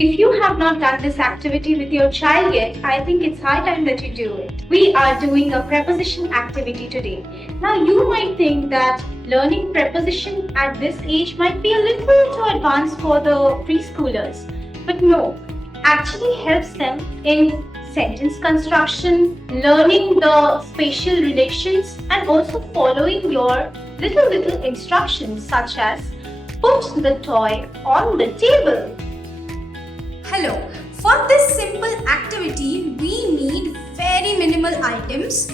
If you have not done this activity with your child yet, I think it's high time that you do it. We are doing a preposition activity today. Now you might think that learning preposition at this age might be a little too advanced for the preschoolers. But no, actually helps them in sentence construction, learning the spatial relations, and also following your little instructions such as put the toy on the table. Hello. For this simple activity, we need very minimal items.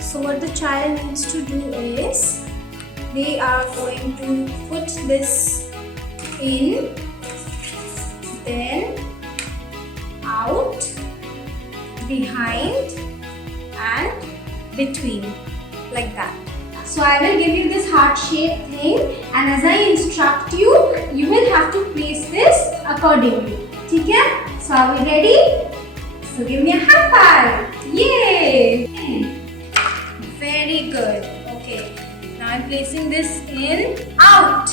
So what the child needs to do is, they are going to put this in, then out, behind and between, like that. So I will give you this heart-shaped thing, and as I instruct you, you will have to place this accordingly. Okay? So are we ready? So give me a high five. Yay! Very good. Okay. Now I'm placing this in, out.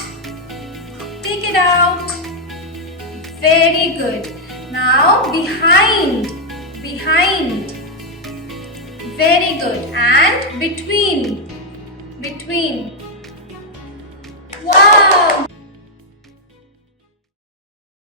Take it out. Very good. Now behind. Very good. And between. Wow.